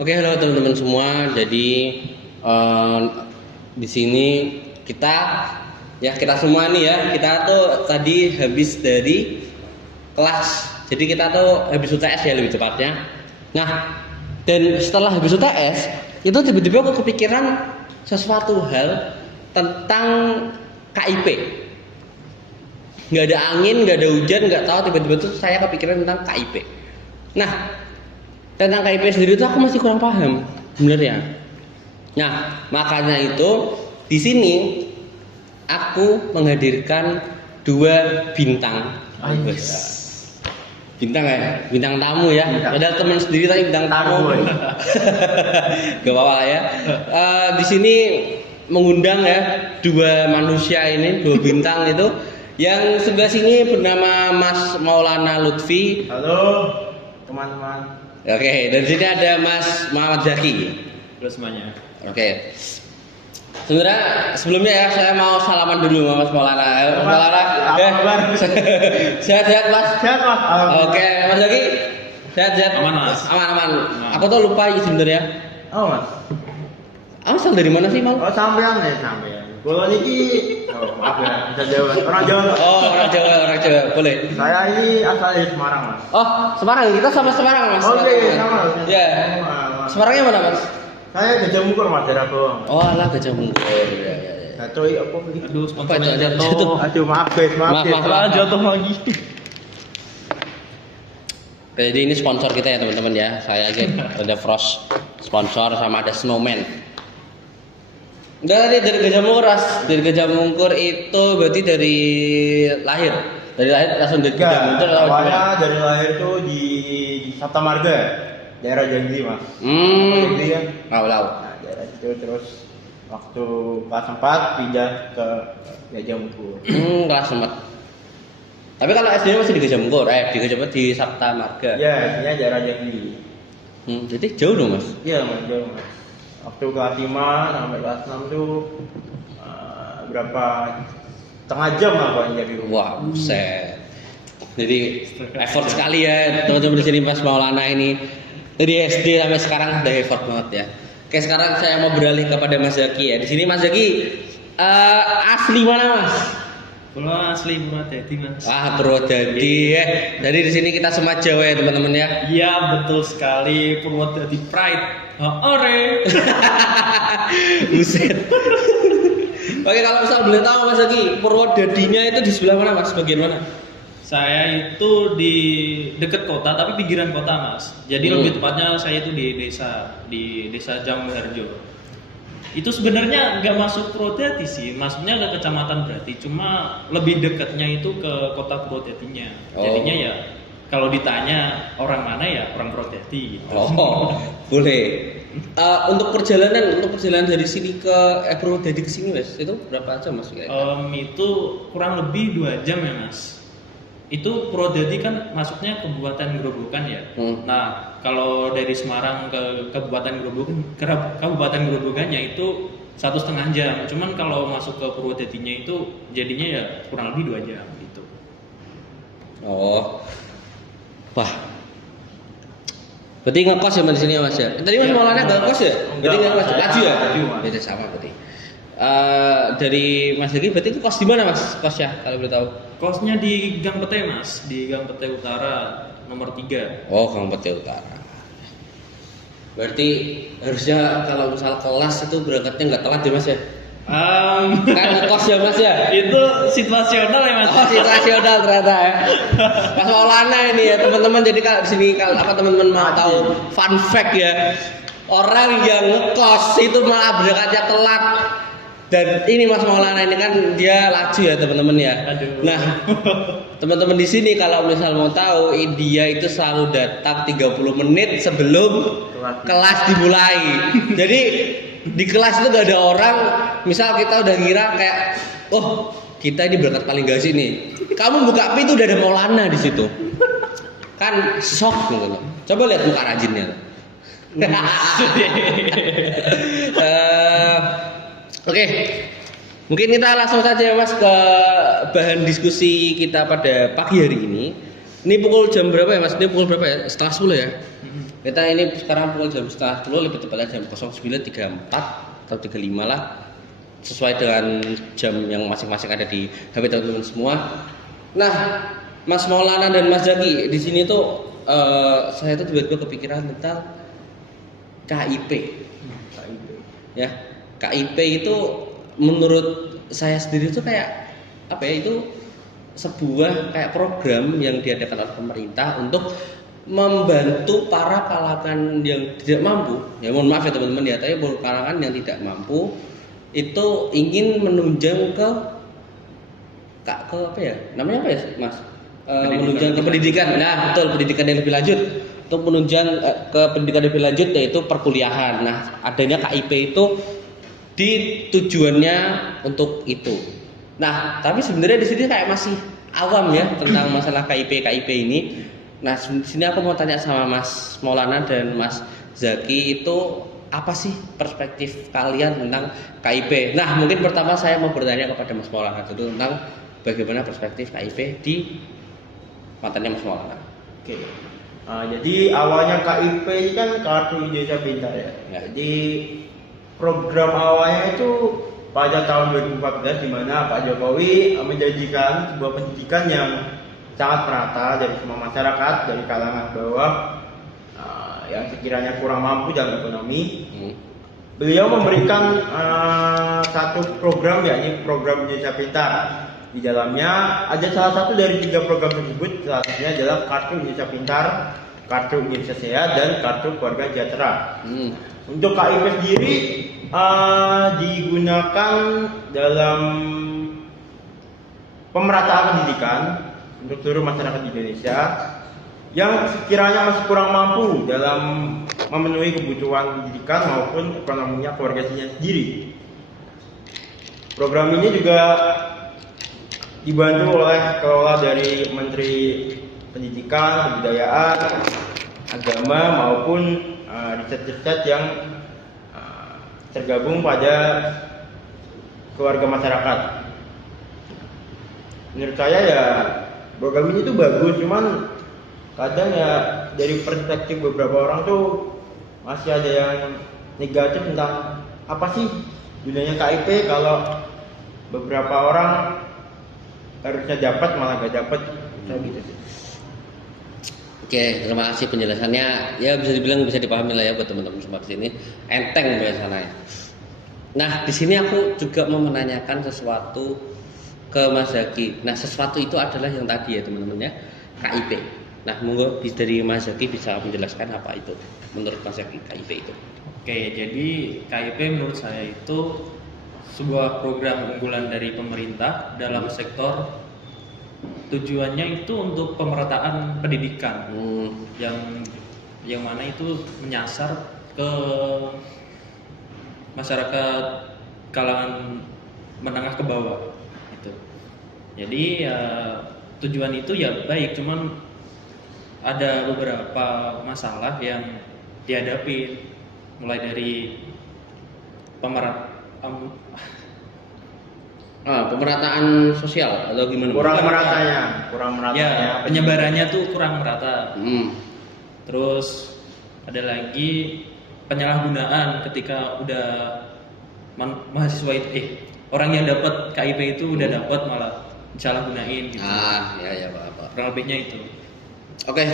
Oke, halo teman-teman semua. Jadi di sini kita semua nih ya, kita tuh tadi habis dari kelas. Jadi kita tuh habis UTS ya lebih tepatnya. Nah, dan setelah habis UTS itu tiba-tiba aku kepikiran sesuatu hal tentang KIP. Nggak ada angin, nggak ada hujan, nggak tahu tiba-tiba tuh saya kepikiran tentang KIP. Nah, tentang KIP sendiri itu aku masih kurang paham sebenarnya. Nah, makanya itu di sini aku menghadirkan dua bintang. Bintang ya, bintang tamu ya. Padahal teman sendiri tapi bintang tamu. Gak apa-apa ya. Di sini mengundang ya dua manusia ini, dua bintang itu. Yang sebelah sini bernama Mas Maulana Lutfi. Halo teman-teman. Oke, dan sini ada Mas Muhammad Zaki. Halo semuanya. Oke. Sebenarnya sebelumnya ya saya mau salaman dulu sama Mas Maulana. Mas Maulana, apa kabar? sehat-sehat Mas. Sehat Mas. Oke, Mas Zaki. Sehat-sehat. Aman, Mas. Aman. Aku tuh lupa sebenarnya. Oh Mas. Asal dari mana sih, Mal? Oh sampean. Kalau niki, maaf ya, bisa Jawa. Orang Jawa. Oh, orang Jawa. Boleh. Saya ini asal dari Semarang Mas. Oh, Semarang. Kita sama Semarang, Mas. Oke, sama. Ya. Semarangnya mana, Mas? Saya Gajah Mungkur Mas, daerah bawah. Oh, alah Gajah Mungkur. Ya. Jatuh apa begitu? Aduh, sponsornya Apa, jatuh. Aduh, maaf guys, maaf. Maaf. Jatuh lagi. Jadi ini sponsor kita ya teman-teman ya. Saya aja ada Frost sponsor sama ada Snowman. Udah tadi dari Gajah Mungkur, Ras. Dari Gajah Mungkur itu berarti dari lahir. Dari lahir langsung dari Gajah Mungkur atau awalnya gimana? dari lahir tuh di Sabta Marga, daerah Jambi Mas. Jambi ya. Tahu. Nah, daerah itu terus waktu kelas 4 pindah ke Gajah Mungkur. Kelas 4. Tapi kalau SD masih di Gajah Mungkur, di Gajah Mungkur di Sabta Marga. Ya, ini daerah Jambi. Jadi jauh dong, Mas. Iya Mas, jauh Mas. Waktu kelas 5 sampai kelas 6 tuh berapa setengah jam lah paling dari rumah. Wah, buset. Jadi effort sekali ya teman-teman di sini Mas Maulana ini. Dari SD sampai sekarang udah effort banget ya. Oke, sekarang saya mau beralih kepada Mas Zaki ya. Di sini Mas Zaki asli mana, Mas? Kalau asli Purwodadi Mas. Purwodadi ya. Jadi di sini kita semua Jawa ya teman-teman ya. Iya betul sekali, Purwodadi Pride. Ore. Buset. Oke, kalau misal boleh tahu Mas Zaki, Purwodadinya itu di sebelah mana, Mas? Bagian mana? Saya itu di dekat kota tapi pinggiran kota Mas. Jadi lebih tepatnya saya itu di desa Jambuharjo. Itu sebenarnya nggak masuk Purwodadi sih, maksudnya ke kecamatan berarti, cuma lebih dekatnya itu ke kota Purwodadinya. Jadinya ya kalau ditanya orang mana ya orang Purwodadi gitu. Oh, boleh. Untuk perjalanan dari sini ke Purwodadi ke sini Mas, itu berapa jam Mas? Itu kurang lebih 2 jam ya Mas. Itu Purwodadi kan masuknya Kabupaten Grobogan ya. Nah, kalau dari Semarang ke Kabupaten Grobogannya itu 1,5 jam. Cuman kalau masuk ke Purwodadinya itu jadinya ya kurang lebih 2 jam gitu. Oh, wah. Berarti ngekos ya di sini ya Mas ya. Tadi Mas Maulana nggak ngekos ya? Berarti ngekos laju ya? Beda sama berarti. Dari Mas Zaki berarti itu kos di mana Mas? Kosnya kalau boleh tahu? Kosnya di Gang Pete Mas, di Gang Pete Utara nomor 3. Oh, Gang Pete Utara. Berarti harusnya kalau misal kelas itu berangkatnya nggak telat ya Mas ya? Kan ngekos ya Mas ya? Itu situasional ya Mas. Oh, situasional ternyata ya. Mas Maulana ini ya teman-teman. Jadi kalau di sini kalau teman-teman mau tahu fun fact ya, orang yang ngekos itu malah berangkatnya telat. Dan ini Mas Maulana ini kan dia laju ya teman-teman ya. Aduh. Nah, teman-teman di sini kalau misal mau tahu, dia itu selalu datang 30 menit sebelum kelas dimulai. Jadi di kelas itu gak ada orang, misal kita udah ngira kayak, oh kita ini berangkat paling gak sih nih. Kamu buka pintu udah ada Maulana di situ. Kan shock gitu loh. Coba lihat muka rajinnya. Oke, mungkin kita langsung saja Mas ke bahan diskusi kita pada pagi hari ini. Ini pukul jam berapa ya Mas? Ini pukul berapa ya? Setengah 10 ya? Mm-mm. Kita ini sekarang pukul jam setengah 10, lebih tepatnya jam 09.34 atau 35 lah, sesuai dengan jam yang masing-masing ada di HP teman-teman semua. Nah, Mas Maulana dan Mas Zaki di sini tuh saya tuh tiba-tiba kepikiran tentang KIP. Ya, KIP itu menurut saya sendiri tuh kayak apa ya, itu sebuah kayak program yang diadakan oleh pemerintah untuk membantu para kalangan yang tidak mampu. Ya mohon maaf ya teman-teman ya, tapi kalangan yang tidak mampu itu ingin menunjang ke apa ya? Namanya apa ya, Mas? Menunjang ke pendidikan. Nah, betul, pendidikan yang lebih lanjut. Untuk menunjang ke pendidikan lebih lanjut yaitu perkuliahan. Nah, adanya KIP itu di tujuannya untuk itu. Nah, tapi sebenarnya di sini kayak masih awam ya tentang masalah KIP ini. Nah, di sini aku mau tanya sama Mas Maulana dan Mas Zaki, itu apa sih perspektif kalian tentang KIP? Nah, mungkin pertama saya mau bertanya kepada Mas Maulana dulu tentang bagaimana perspektif KIP di matanya Mas Maulana. Oke. Jadi awalnya KIP ini kan Kartu Indonesia Pintar ya. Ya. Jadi program awalnya itu pada tahun 2014 di mana Pak Jokowi menjanjikan sebuah pendidikan yang sangat merata dari semua masyarakat, dari kalangan bawah yang sekiranya kurang mampu dalam ekonomi. Beliau memberikan satu program, yakni program Indonesia Pintar. Di dalamnya ada salah satu dari 3 program tersebut, salah satunya adalah Kartu Indonesia Pintar, Kartu Indonesia Sehat, dan Kartu Keluarga Sejahtera. Untuk KIP sendiri digunakan dalam pemerataan pendidikan untuk seluruh masyarakat di Indonesia yang sekiranya masih kurang mampu dalam memenuhi kebutuhan pendidikan maupun ekonominya keluarganya sendiri. Program ini juga dibantu oleh kelola dari Menteri Pendidikan, Kebudayaan, Agama maupun riset-riset yang tergabung pada keluarga masyarakat. Menurut saya ya program ini tuh bagus, cuman kadang ya dari perspektif beberapa orang tuh masih ada yang negatif tentang apa sih gunanya KIP kalau beberapa orang harusnya dapat malah gak dapat, kayak gitu sih. Oke, terima kasih penjelasannya. Ya bisa dibilang bisa dipahami lah ya buat teman-teman semua di sini. Enteng biasanya. Nah, di sini aku juga mau menanyakan sesuatu ke Mas Zaki. Nah, sesuatu itu adalah yang tadi ya teman-teman ya, KIP. Nah, monggo dari Mas Zaki bisa menjelaskan apa itu menurut Mas Zaki KIP itu. Oke, jadi KIP menurut saya itu sebuah program unggulan dari pemerintah dalam sektor, tujuannya itu untuk pemerataan pendidikan yang mana itu menyasar ke masyarakat kalangan menengah ke bawah itu. Jadi ya tujuan itu ya baik, cuman ada beberapa masalah yang dihadapi mulai dari pemerataan sosial atau gimana? Kurang meratanya. Ya, penyebarannya tuh kurang merata. Terus ada lagi penyalahgunaan ketika udah mahasiswa itu orang yang dapat KIP itu udah dapat malah disalahgunain gitu. Ya Pak. Kurang lebihnya itu. Oke.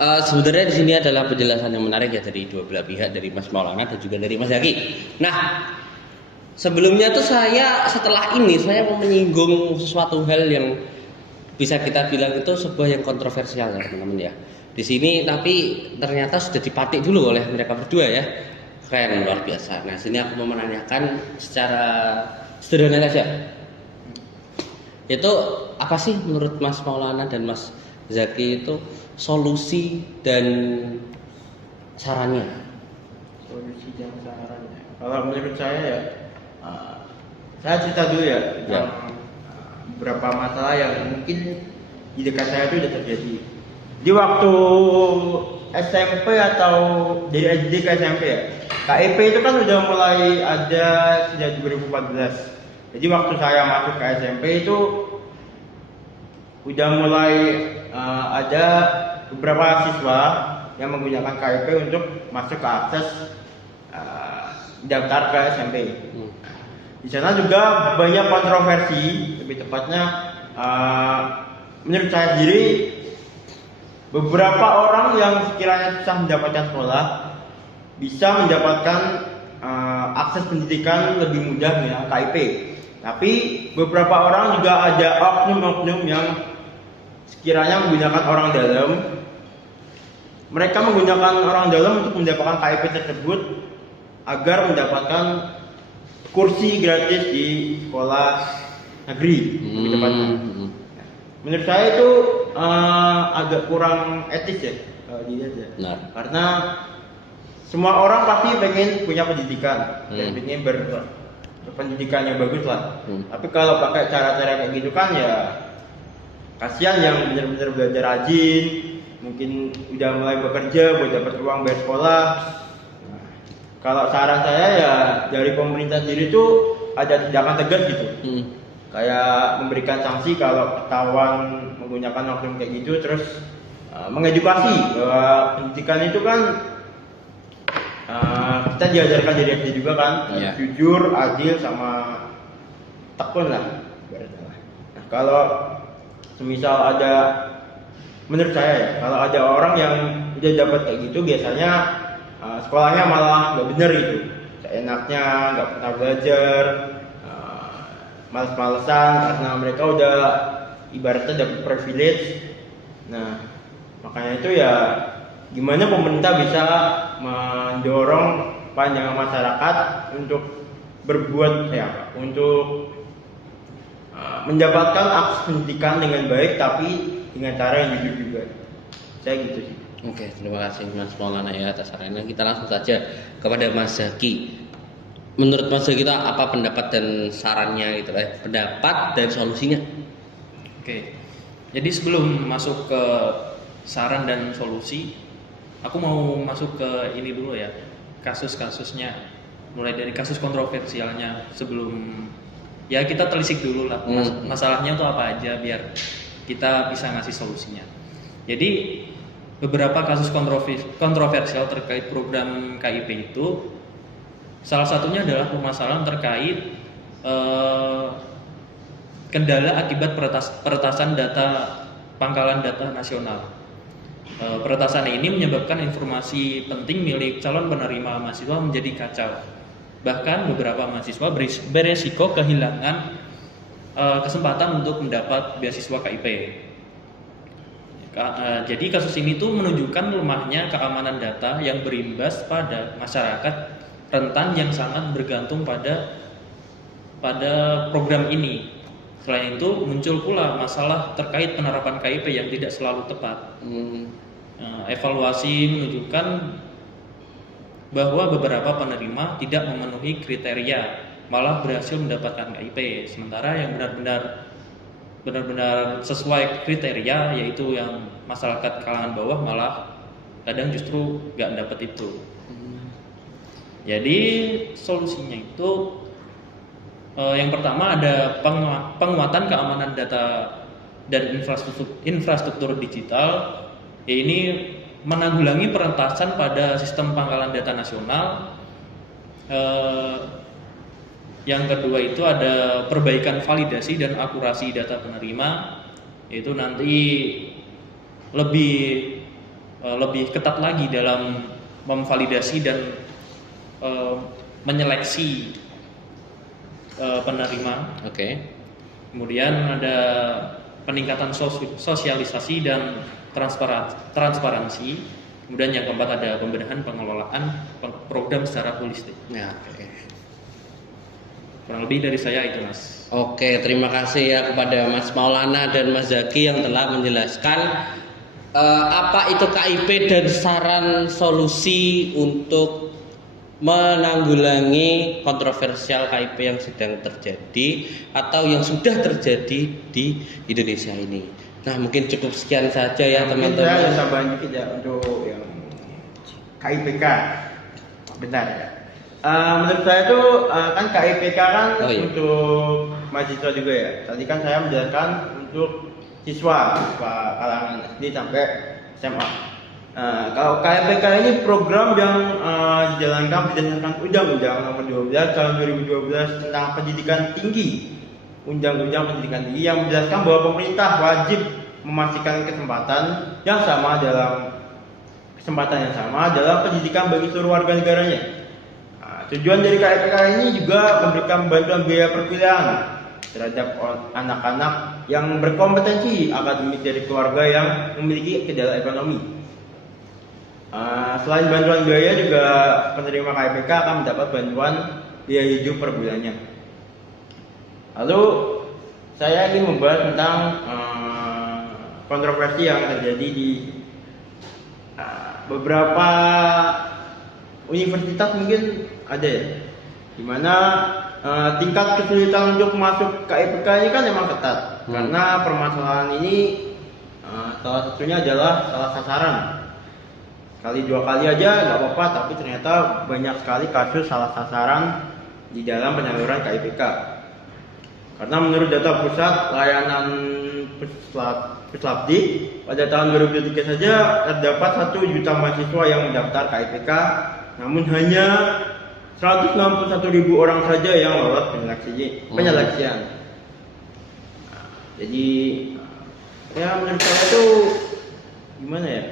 Sebenarnya di sini adalah penjelasan yang menarik ya dari dua belah pihak, dari Mas Maulana dan juga dari Mas Zaki. Nah, sebelumnya tuh setelah ini saya mau menyinggung sesuatu hal yang bisa kita bilang itu sebuah yang kontroversial ya teman-teman ya. Di sini tapi ternyata sudah dipatik dulu oleh mereka berdua ya. Keren, luar biasa. Nah, sini aku mau menanyakan secara sederhana saja. Itu apa sih menurut Mas Maulana dan Mas Zaki itu solusi dan sarannya? Solusi dan sarannya. Kalau menurut saya ya, saya cerita dulu ya tentang beberapa masalah yang mungkin di dekat saya itu sudah terjadi. Di waktu SMP atau dari SD ke SMP ya, KIP itu kan udah mulai ada sejak 2014. Jadi waktu saya masuk ke SMP itu udah mulai ada beberapa siswa yang menggunakan KIP untuk masuk ke akses daftar ke SMP. Di sana juga banyak kontroversi, lebih tepatnya menurut saya sendiri beberapa orang yang sekiranya susah mendapatkan sekolah bisa mendapatkan akses pendidikan lebih mudah dengan KIP. Tapi beberapa orang juga ada oknum-oknum yang sekiranya menggunakan orang dalam. Mereka menggunakan orang dalam untuk mendapatkan KIP tersebut agar mendapatkan kursi gratis di sekolah negeri, lebih tepatnya. Menurut saya itu agak kurang etis ya kalau dilihat ya. Nah. Karena semua orang pasti pengen punya pendidikan dan pengen berpendidikan yang bagus lah. Tapi kalau pakai cara-cara kayak gitu kan ya kasihan yang benar-benar belajar rajin, mungkin udah mulai bekerja buat dapat uang bayar sekolah. Nah, kalau saran saya ya dari pemerintah sendiri tuh ada tindakan tegas gitu. Kayak memberikan sanksi kalau ketahuan menggunakan oknum kayak gitu, terus mengedukasi bahwa pendidikan itu kan kita diajarkan dari SD juga kan, jujur, adil, sama tekun lah. Nah, kalau semisal ada, menurut saya ya, kalau ada orang yang udah dapat kayak gitu, biasanya sekolahnya malah nggak bener gitu, seenaknya, nggak pernah belajar, males-malesan karena mereka udah ibaratnya dapat privilege. Nah, makanya itu ya gimana pemerintah bisa mendorong panjang masyarakat untuk berbuat ya, untuk mendapatkan akses pendidikan dengan baik tapi dengan cara yang jujur juga. Saya gitu sih. Oke, terima kasih Mas Maulana ya atas sarannya. Kita langsung saja kepada Mas Zaki. Menurut Mas Zaki kita apa pendapat dan sarannya gitu, pendapat dan solusinya? Oke. Jadi sebelum masuk ke saran dan solusi, aku mau masuk ke ini dulu ya, kasus-kasusnya, mulai dari kasus kontroversialnya sebelum ya kita telisik dulu lah masalahnya itu apa aja biar kita bisa ngasih solusinya. Jadi beberapa kasus kontroversial terkait program KIP itu salah satunya adalah permasalahan terkait kendala akibat peretasan data pangkalan data nasional. Peretasan ini menyebabkan informasi penting milik calon penerima mahasiswa menjadi kacau. Bahkan beberapa mahasiswa beresiko kehilangan kesempatan untuk mendapat beasiswa KIP. Jadi kasus ini tuh menunjukkan lemahnya keamanan data yang berimbas pada masyarakat rentan yang sangat bergantung pada program ini. Selain itu muncul pula masalah terkait penerapan KIP yang tidak selalu tepat. Evaluasi menunjukkan bahwa beberapa penerima tidak memenuhi kriteria, malah berhasil mendapatkan KIP, sementara yang benar-benar sesuai kriteria, yaitu yang masyarakat kalangan bawah, malah kadang justru nggak dapat itu. Jadi solusinya itu yang pertama ada penguatan keamanan data dan infrastruktur digital. Ini menanggulangi peretasan pada sistem pangkalan data nasional. Yang kedua itu ada perbaikan validasi dan akurasi data penerima, yaitu nanti lebih ketat lagi dalam memvalidasi dan menyeleksi penerima. Kemudian ada peningkatan sosialisasi dan transparansi. Kemudian yang keempat ada pembenahan pengelolaan program secara holistik. Kurang lebih dari saya itu, Mas. Oke, terima kasih ya kepada Mas Maulana dan Mas Zaki yang telah menjelaskan apa itu KIP dan saran solusi untuk menanggulangi kontroversial KIP yang sedang terjadi atau yang sudah terjadi di Indonesia ini. Nah, mungkin cukup sekian saja ya teman-teman. Saya bisa bantu tidak untuk yang KIPK. Benar ya. Menurut saya itu kan KIPK kan untuk mahasiswa juga ya. Tadi kan saya menjelaskan untuk siswa kalangan SD sampai SMA. Kalau KIPK ini program yang dijalankan berdasarkan Undang-Undang Nomor 12 Tahun 2012 tentang Pendidikan Tinggi. Undang-Undang Pendidikan Tinggi yang menjelaskan bahwa pemerintah wajib memastikan kesempatan yang sama dalam pendidikan bagi seluruh warga negaranya. Tujuan dari KIPK ini juga memberikan bantuan biaya perkuliahan terhadap anak-anak yang berkompetensi akademik dari keluarga yang memiliki kendala ekonomi. Selain bantuan biaya juga penerima KIPK akan mendapat bantuan biaya hidup per bulannya. Lalu saya ingin membahas tentang kontroversi yang terjadi di beberapa universitas, mungkin ada ya, dimana tingkat kesulitan untuk masuk KIPK ini kan memang ketat karena permasalahan ini salah satunya adalah salah sasaran. Kali dua kali aja nggak apa-apa, tapi ternyata banyak sekali kasus salah sasaran di dalam penyaluran KIPK. Karena menurut data pusat layanan Puslapdi pada tahun 2023 saja terdapat 1 juta mahasiswa yang mendaftar KIPK, namun hanya 161.000 orang saja yang lolos penyeleksian. Jadi ya menurut saya itu gimana ya?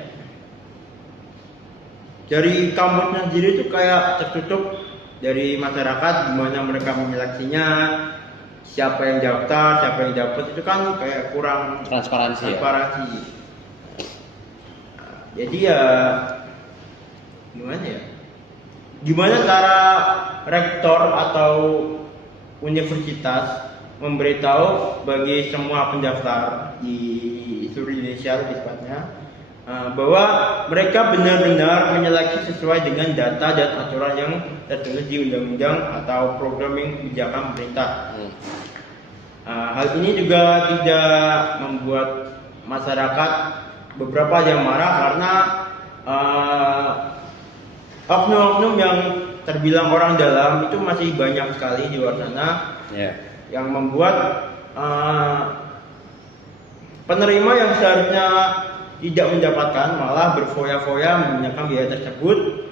Dari kampusnya sendiri itu kayak tertutup dari masyarakat, gimana mereka menyeleksinya, siapa yang daftar, siapa yang dapat, itu kan kayak kurang transparansi. Jadi ya gimana cara rektor atau universitas memberitahu bagi semua pendaftar di seluruh Indonesia lebih tepatnya bahwa mereka benar-benar menyeleksi sesuai dengan data dan aturan yang tertulis di undang-undang atau programming kebijakan pemerintah. Hal ini juga tidak membuat masyarakat beberapa yang marah karena oknum-oknum yang terbilang orang dalam itu masih banyak sekali di luar sana, yang membuat penerima yang seharusnya tidak mendapatkan malah berfoya-foya menggunakan biaya tersebut,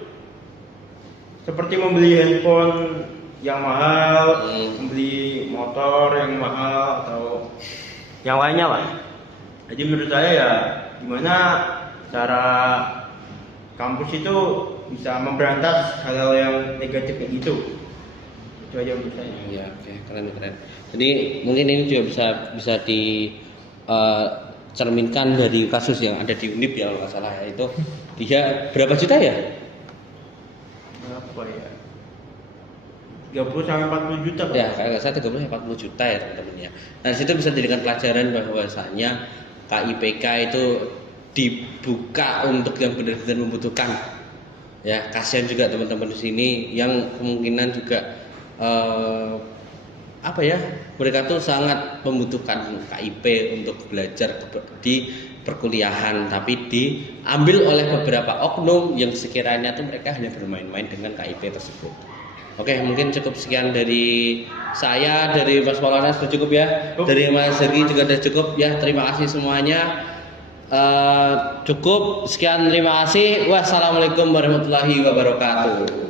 seperti membeli handphone yang mahal, membeli motor yang mahal atau yang lainnya lah. Jadi menurut saya ya gimana cara kampus itu bisa memberantas hal-hal yang negatif kayak gitu. Itu aja menurut saya. Ya, oke, keren. Jadi mungkin ini juga bisa cerminkan dari kasus yang ada di Unip ya kalau nggak salah ya, itu dia berapa juta ya? Berapa ya? 30 sampai 40 juta Pak. Ya, kalau nggak salah 30 sampai 40 juta ya teman-teman ya. Nah, di situ bisa dijadikan pelajaran bahwasanya KIPK itu dibuka untuk yang benar-benar membutuhkan. Ya, kasihan juga teman-teman di sini yang kemungkinan juga mereka tuh sangat membutuhkan KIP untuk belajar di perkuliahan, tapi diambil oleh beberapa oknum yang sekiranya tuh mereka hanya bermain-main dengan KIP tersebut. Oke, mungkin cukup sekian dari saya, dari Mas Maulana sudah cukup ya, dari Mas Zergi juga sudah cukup ya. Terima kasih semuanya. Cukup sekian, terima kasih. Wassalamualaikum warahmatullahi wabarakatuh.